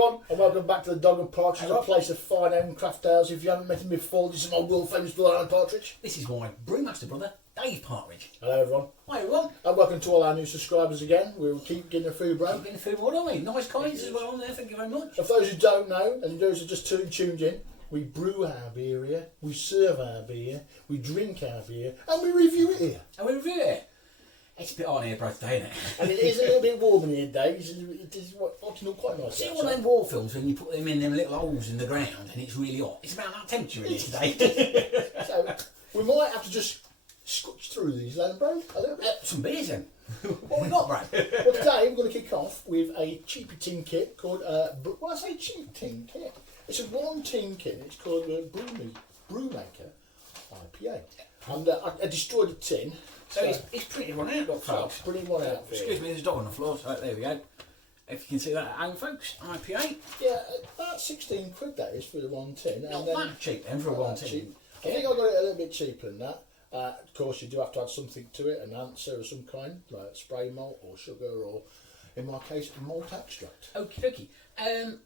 everyone, and welcome back to the Dog and Partridge, a place of fine and craft ales. If you haven't met him before, this is my world famous brother Partridge. This is my brewmaster brother, Dave Partridge. Hello everyone. Hi everyone. And welcome to all our new subscribers again. We'll keep getting the food, bro. Keep getting the food, what are we? Nice comments as well on there, thank you very much. For those who don't know, and those who just tuned in, we brew our beer here, we serve our beer, we drink our beer, and we review it here. And we review it. It's a bit hot here, bro, today, isn't it? And it is a little bit warm in here, Dave. It is quite nice. See all them war films when you put them in them little holes in the ground and it's really hot? It's about that temperature in here today. So we might have to just scotch through these, then, bro, a little bit. Some beers then. What we got, bro? Well, today we're going to kick off with a cheapy tin kit called, when I say cheap tin kit, it's a one tin kit. It's called Brewmaker IPA. And I destroyed a tin. So it's pretty run out, look, folks. Pretty run out. Excuse me, there's a dog on the floor, so there we go. If you can see that at home, folks, IPA. Yeah, about 16 quid that is for the one tin. Not that cheap then for a one tin. I think I got it a little bit cheaper than that. Of course, you do have to add something to it, an answer of some kind, like spray malt or sugar or, in my case, malt extract. Okie dokie.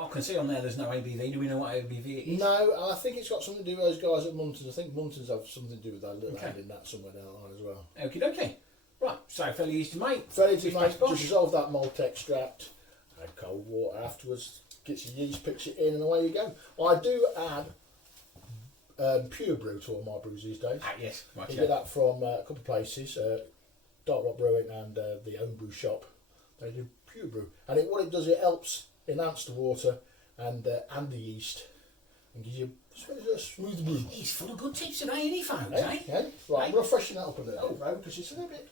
I can see on there's no ABV. Do we know what ABV it is? No, I think it's got something to do with those guys at Muntons. I think Muntons have something to do with that little add in that somewhere down the line as well. Okie dokie. Right, so fairly easy to make. Fairly easy to make. Just dissolve that malt extract, add cold water afterwards, gets your yeast, picks it in, and away you go. I do add pure brew to all my brews these days. Ah, yes. Right, You get that from a couple of places, Dark Rock Brewing and the Home Brew Shop. They do pure brew, and what it does, it helps enhance the water and the yeast and gives you a smooth brew. He's full of good tips today, isn't he, folks? Right, I'm going to freshen that up a little bit, because it's a little bit.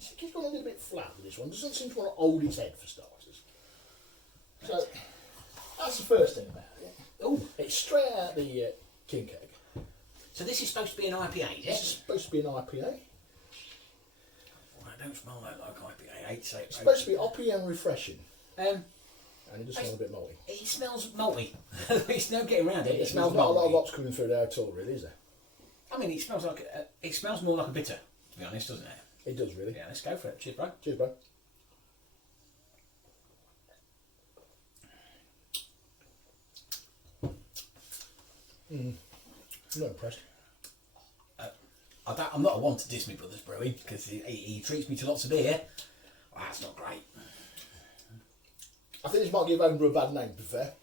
It's gone a little bit flat with this one. Doesn't seem to want to hold its head for starters. So that's the first thing about it. Oh, it's straight out the king keg. So this is supposed to be an IPA, is it? This is supposed to be an IPA. Well, I don't smell that like IPA. It's supposed to be hoppy and refreshing. And it does smell a bit malty. It smells malty. There's no getting around it. It smells not malty. a lot of hops coming through there at all, really, is there? I mean, it smells like it smells more like a bitter, to be honest, doesn't it? It does, really. Yeah, let's go for it. Cheers, bro. Cheers, bro. I'm not impressed. I'm not a one to diss me brother's brewing because he treats me to lots of beer. Oh, that's not great. I think this might give homebrew a bad name, to be fair.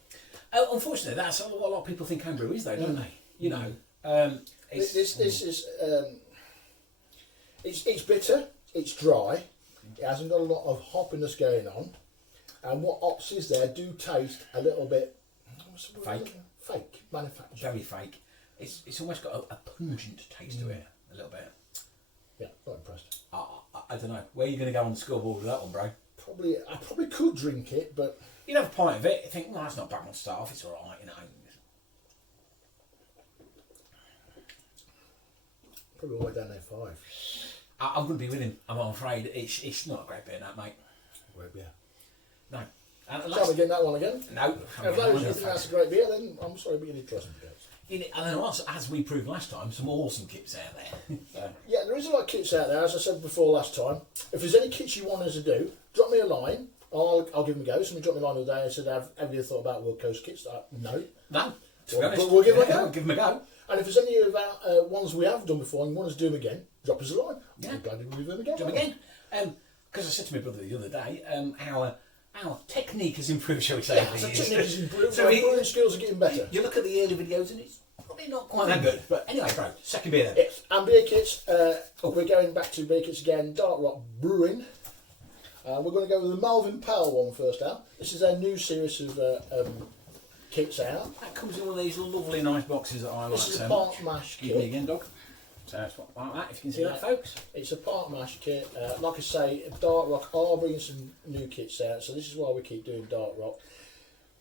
Unfortunately, that's what a lot of people think homebrew is, though, don't they? You know, this is it's bitter, it's dry, it hasn't got a lot of hoppiness going on, and what hops is there do taste a little bit fake, manufactured. Very fake. It's almost got a pungent taste to it, a little bit. Yeah, not impressed. I don't know. Where are you going to go on the scoreboard with that one, bro? I probably could drink it, but you'd have a pint of it. You think, well, that's not a bad one to start off. It's all right, you know. Probably all the way down there 5. I'm going to be with him. I'm afraid it's not a great beer, that mate. Great beer. No. Shall we get that one again? No. If those think that's a great beer, then I'm sorry, but you need to trust me. And then also, as we proved last time, some awesome kits out there. So. Yeah, there is a lot of kits out there, as I said before last time. If there's any kits you want us to do, drop me a line. I'll give them a go. Somebody dropped me a line the other day and said, have you thought about World Coast kits? No. No, to be honest. But we'll give them a go. We'll give them a go. And if there's any of our ones we have done before and you want us to do them again, drop us a line. Yeah. I'm glad to review them again. Do them again. Because I said to my brother the other day, our technique has improved, shall we say. Yeah, so technique has improved. So brewing skills are getting better. You look at the early videos and it's probably not quite that good. But anyway, bro, second beer then. Yes. And beer kits, we're going back to beer kits again. Dark Rock Brewing. We're going to go with the Malvern Pale one first out. This is their new series of kits out. That comes in one of these lovely nice boxes that I like. This is a part mash kit. Give me again, dog. So it's like that, if you can see that, folks. It's a part mash kit. Like I say, Dark Rock are bringing some new kits out, so this is why we keep doing Dark Rock.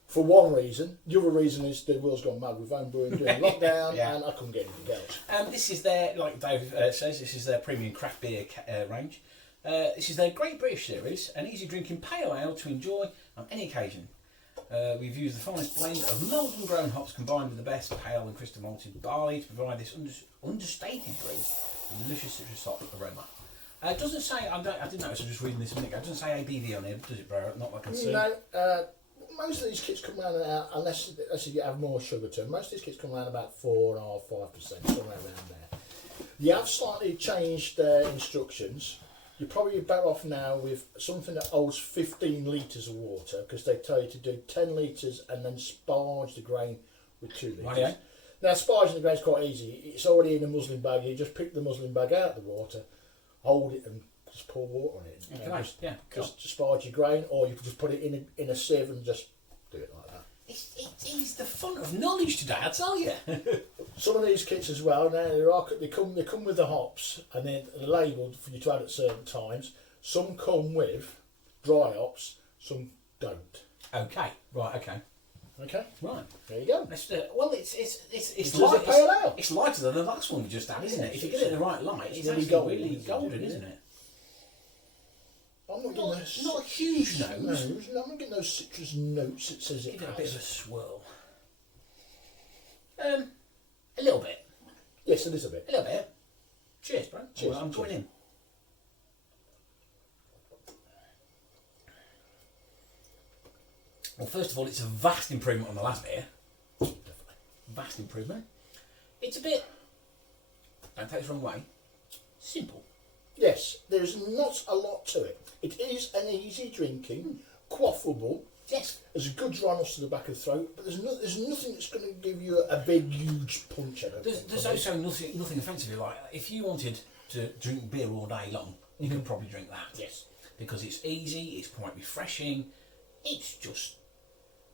For one reason. The other reason is the world's gone mad with home brewing during lockdown, yeah. and I couldn't get anything else. This is their, like Dave says, this is their premium craft beer range. This is their Great British series, an easy drinking pale ale to enjoy on any occasion. We've used the finest blend of Malvern grown hops combined with the best pale and crystal malted barley to provide this understated brew with delicious citrus hop aroma. It doesn't say, I didn't notice, I was just reading this a minute ago, it doesn't say ABV on here, does it, bro? Not like I can see. No, most of these kits come around unless you have more sugar to them, most of these kits come around about 4.5%, 5%, somewhere around there. You have slightly changed their instructions. You're probably better off now with something that holds 15 litres of water, because they tell you to do 10 litres and then sparge the grain with 2 litres. Right, yeah. Now, sparging the grain is quite easy. It's already in a muslin bag. You just pick the muslin bag out of the water, hold it, and just pour water on it. Just sparge your grain, or you can just put it in a sieve and just do it like that. It is the fun of knowledge today, I tell you. Some of these kits as well, now they come with the hops, and they're labelled for you to add at certain times. Some come with dry hops, some don't. Okay, right, okay. Okay, right. There you go. Well, it's like pale ale. It's lighter than the last one we just had, isn't it? If you get it in the right light, it's really actually really golden, isn't it? I'm not getting those. Not a huge nose. No, I'm not getting those citrus notes. It says it. Give it a bit of a swirl. A little bit. Yes, it is a bit. A little bit. Cheers, bro. Cheers. Well, I'm joining in. Well, first of all, it's a vast improvement on the last beer. Definitely. Vast improvement. It's a bit, don't take this the wrong way, simple. Yes, there's not a lot to it. It is an easy drinking, quaffable. Yes. There's a good dryness to the back of the throat, but there's nothing that's going to give you a big, huge punch. There's also nothing offensive. Like, if you wanted to drink beer all day long, you could probably drink that. Yes. Because it's easy, it's quite refreshing. It's just,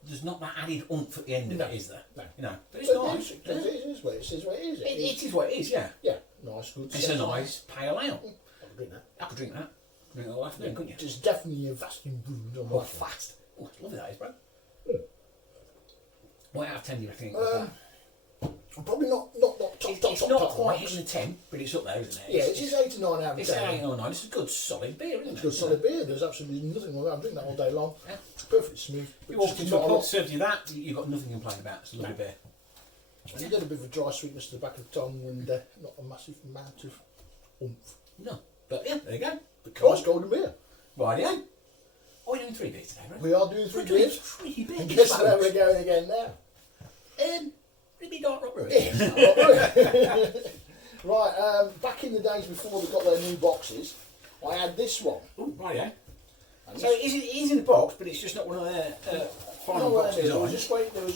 there's not that added oomph at the end of it, is there? No. You know, but it's nice. It is what it is. It is what it is, yeah. Yeah, nice, good. It's a nice pale ale. I could drink that. I could drink that. Drink it all afternoon, couldn't you? It's definitely a vacuum brewed on Oh, that one. fast. Oh, it's lovely that is, bro. What out of 10 do you reckon? Probably not It's not quite marks. hitting the 10, but it's up there, isn't it? Yeah, it is 8 to 9 out of 10. It's 8 or 9. It's a good solid beer, isn't it? It's a good solid beer. There's absolutely nothing wrong with that. I'm drinking that all day long. Yeah. It's perfectly smooth. You walk into a pub, served you that, you've got nothing to complain about. It's a lovely beer. You get a bit of a dry sweetness to the back of the tongue and not a massive amount of oomph. No. But yeah, there you go. Nice golden beer. Rightio. Oh, we're doing 3 beers today, right? We are doing 3 beers. 3 beers. And guess where we're going again now? Really dark rock brewing. Right, back in the days before they got their new boxes, I had this one. Oh, rightio. And So it is in the box, but it's just not one of their final box they were designs.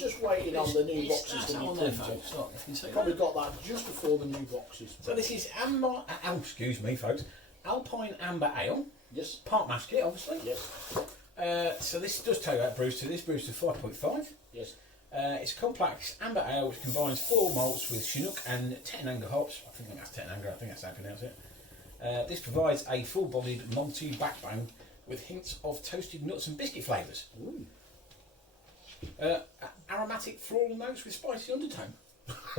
just waiting on the new boxes to be on there, printed. folks. Look, if you can see Probably that. got that just before the new boxes. So this is excuse me, folks. Alpine Amber Ale. Yes. Part mash kit, obviously. Yes. So this does tell you that brews to. This brews to 5.5. Yes. It's a complex amber ale which combines 4 malts with Chinook and Tenanger hops. I think that's Tenanger. I think that's how I pronounce it. This provides a full-bodied malty backbone with hints of toasted nuts and biscuit flavours. Aromatic floral notes with spicy undertone.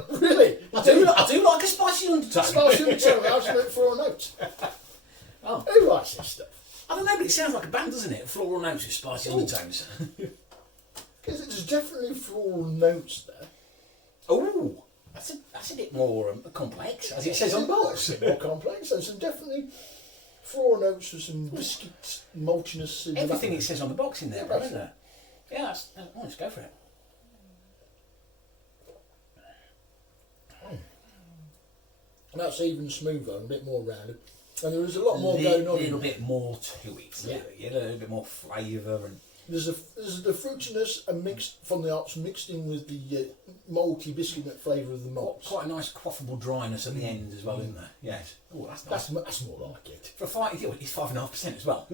Really? I do like a spicy undertone. Spicy undertone, absolute floral notes. Oh. Who writes this stuff? I don't know, but it sounds like a band, doesn't it? Floral notes with spicy undertones. Because there's definitely floral notes there. Oh, that's a bit more complex, as it says on the box. A bit more complex. There's some definitely floral notes with some biscuit maltiness in Everything the it says on the box in there, bro, isn't it? Yeah, let's go for it. And that's even smoother and a bit more rounded. And there is a lot more going on. A little bit more to it. Yeah, a little bit more flavour and. There's the fruitiness and mixed from the hops mixed in with the malty biscuit nut flavour of the malts. Quite a nice quaffable dryness at the end as well, isn't there? Yes. Oh, that's nice. That's more like it. For it's 5.5% as well.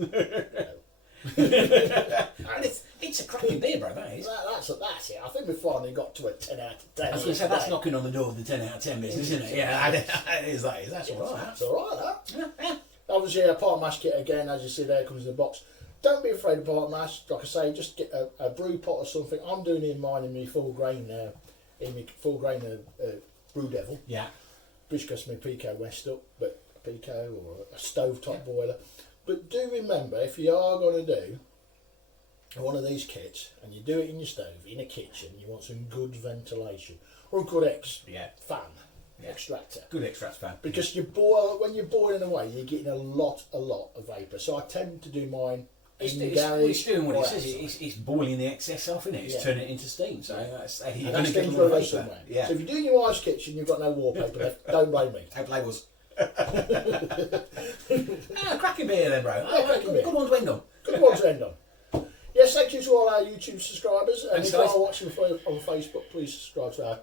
And it's a cracking beer, bro. That is. That's it. I think we finally got to a 10 out of 10. I was going to say that's knocking on the door of the 10 out of 10 business, isn't it? Yeah, it is. That's all right. That's all right. That. Yeah. Obviously, a part mash kit again, as you see there, comes in the box. Don't be afraid of part mash. Like I say, just get a brew pot or something. I'm doing in mine in my full grain Brew Devil. Yeah. Which costs me Pico West up, but a Pico or a stovetop boiler. But do remember, if you are going to do one of these kits and you do it in your stove in a kitchen, you want some good ventilation or a good fan. extractor. Good extract fan. Because you boil, when you're boiling away, you're getting a lot of vapour. So I tend to do mine in the garage. It's doing what it says. It's boiling the excess off, isn't it? It's turning it into steam. So that's you're going to get more vapour. Somewhere. Yeah. So if you're doing your wife's kitchen, you've got no wallpaper left, don't blame me. Don't blame us. Cracking beer then, bro. Good one to end on. Good one to end on. Yes, thank you to all our YouTube subscribers. And if you are watching on Facebook, please subscribe to our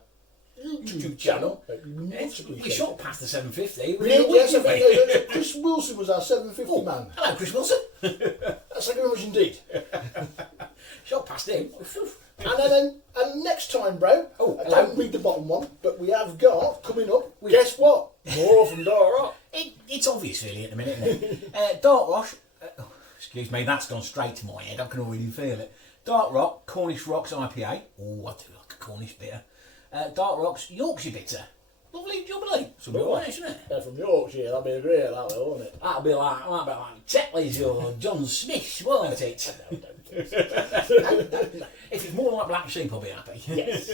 YouTube channel. We shot past the 750. Yes, I think Chris Wilson was our 750 man. Hello, Chris Wilson. That's thank you very much indeed. Shot past him. And next time, bro, I don't read the bottom one, but we have got, coming up, guess what? More from Dark Rock. It's obvious really at the minute, isn't it? Dark Rock, excuse me, that's gone straight to my head, I can already feel it. Dark Rock, Cornish Rocks IPA. Oh, I do like a Cornish bitter. Dark Rock's Yorkshire bitter. Lovely jubilee. Should be alright, isn't it? They're from Yorkshire, that'll be great, that will, won't it? That'll be like Tetley's or John Smith's, won't it? No. If it's more like Black Sheep, I'll be happy. Yes.